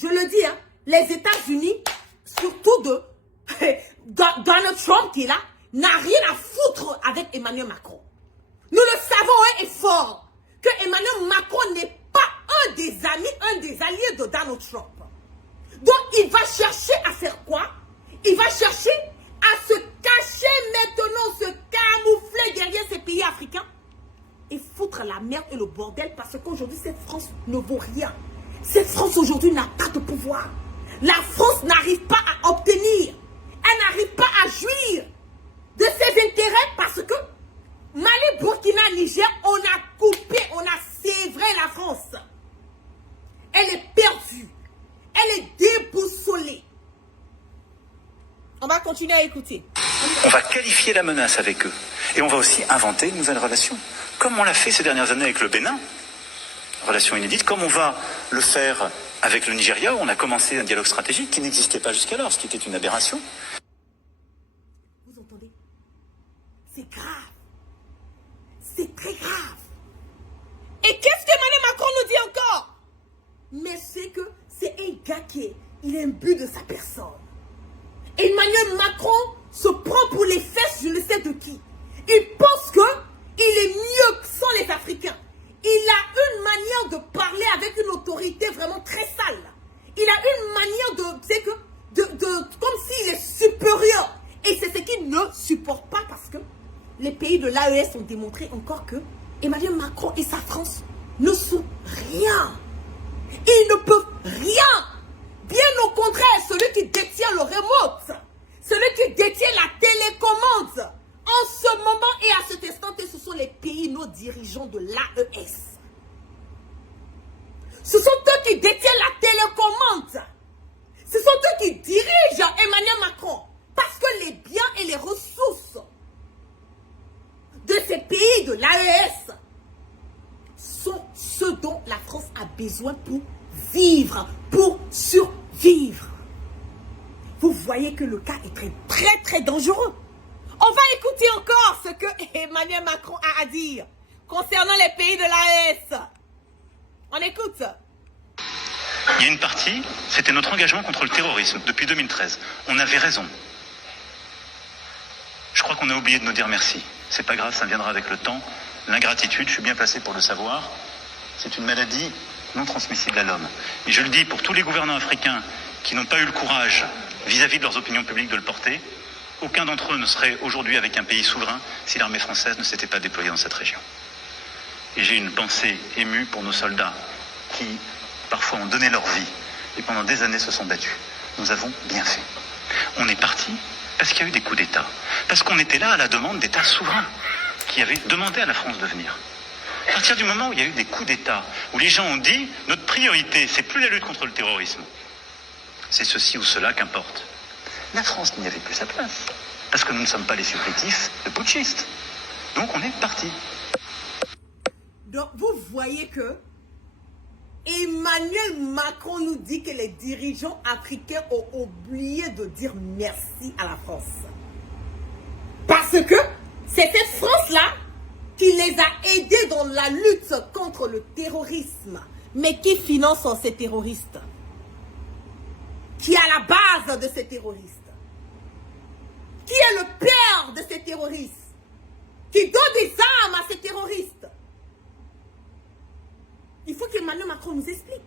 Je le dis, hein, les États-Unis, surtout de Donald Trump qui est là, n'a rien à foutre avec Emmanuel Macron. Nous le savons hein, et fort que Emmanuel Macron n'est pas un des amis, un des alliés de Donald Trump. Donc il va chercher à faire quoi? Il va chercher à se cacher maintenant, se camoufler derrière ces pays africains et foutre la merde et le bordel parce qu'aujourd'hui cette France ne vaut rien. Cette France aujourd'hui n'a pas de pouvoir. La France n'arrive pas à obtenir, elle n'arrive pas à jouir de ses intérêts parce que Mali, Burkina, Niger, on a coupé, on a sévré la France. Elle est perdue, elle est déboussolée. On va continuer à écouter. On va qualifier la menace avec eux. Et on va aussi inventer une nouvelle relation. Comme on l'a fait ces dernières années avec le Bénin. Relation inédite. Comme on va le faire avec le Nigeria, où on a commencé un dialogue stratégique qui n'existait pas jusqu'alors, ce qui était une aberration. Vous entendez? C'est grave. C'est très grave. Et qu'est-ce que Emmanuel Macron nous dit encore? Mais c'est que c'est un gars qui il est imbu de sa personne. Emmanuel Macron se prend pour les fesses, je ne sais de qui. Il pense que il est mieux sans les Africains. Il a une manière de parler avec une autorité vraiment très sale. Il a une manière comme s'il est supérieur. Et c'est ce qu'il ne supporte pas parce que les pays de l'AES ont démontré encore que Emmanuel Macron et sa France ne sont rien. Ils ne peuvent rien. Bien au contraire, celui qui détient le remote, celui qui détient la télécommande, en ce moment et à cet instant, ce sont les pays, nos dirigeants de l'AES. Ce sont eux qui détiennent la télécommande. Ce sont eux qui dirigent Emmanuel Macron. Parce que les biens et les ressources de ces pays de l'AES sont ceux dont la France a besoin pour vivre, pour survivre. Vous voyez que le cas est très très dangereux. On va écouter encore ce que Emmanuel Macron a à dire concernant les pays de l'AES. On écoute. Il y a une partie, c'était notre engagement contre le terrorisme depuis 2013. On avait raison. Je crois qu'on a oublié de nous dire merci. C'est pas grave, ça viendra avec le temps. L'ingratitude, je suis bien placé pour le savoir, c'est une maladie non transmissible à l'homme. Et je le dis pour tous les gouvernants africains qui n'ont pas eu le courage, vis-à-vis de leurs opinions publiques, de le porter, aucun d'entre eux ne serait aujourd'hui avec un pays souverain si l'armée française ne s'était pas déployée dans cette région. Et j'ai une pensée émue pour nos soldats qui, parfois, ont donné leur vie et pendant des années se sont battus. Nous avons bien fait. On est parti parce qu'il y a eu des coups d'État. Parce qu'on était là à la demande d'États souverains qui avaient demandé à la France de venir. À partir du moment où il y a eu des coups d'État, où les gens ont dit « notre priorité, c'est plus la lutte contre le terrorisme, c'est ceci ou cela qu'importe », la France n'y avait plus sa place. Parce que nous ne sommes pas les supplétifs de putschistes. Donc on est parti. Donc vous voyez que Emmanuel Macron nous dit que les dirigeants africains ont oublié de dire merci à la France. Parce que c'est cette France-là qui les a aidés dans la lutte contre le terrorisme. Mais qui finance ces terroristes? Qui est à la base de ces terroristes? Qui est le père de ces terroristes? Qui donne des armes à ces terroristes? Il faut qu'Emmanuel Macron nous explique.